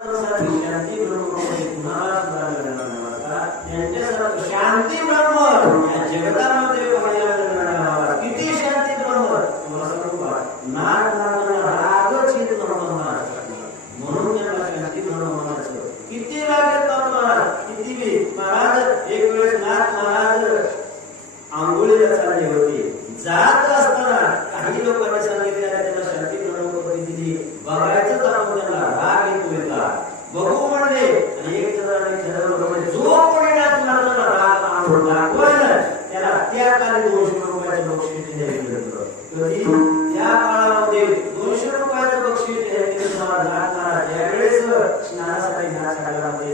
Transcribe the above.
शांती ब्रह्म तुम्हाला सुद्धा मिळणार नव्हता. त्यांच्यासारखं शांती ब्रह्म या जगतामध्ये पाहायला मिळणार हवा. किती शांती ब्रह्म तुम्हाला सांगू का, नाक नाकाला रागच येत नव्हता महाराष्ट्रात, म्हणून त्यांना शांती ब्रह्म म्हणायचं. किती राग येत नव्हता, किती बी. महाराज एक वेळेस नाथ महाराज आंघोळीला चालले होते. जात असताना काही लोकांनी सांगितले त्यांना शांती ब्रह्म कधी दिली, बघायचंच आपण त्यांना राग येतोय का बघू म्हणले. आणि एक जणांनी ठरवलं म्हणजे जो कोणी नाथ महाराजांना राग आणून दाखवलं त्याला त्या काळी 200 रुपयाचं बक्षीस द्यायला मिळतं. कधी त्या काळामध्ये 200 रुपयाचं बक्षीस द्यायला नाथ महाराज त्यावेळेस स्नानासाठी नाथ सागरामध्ये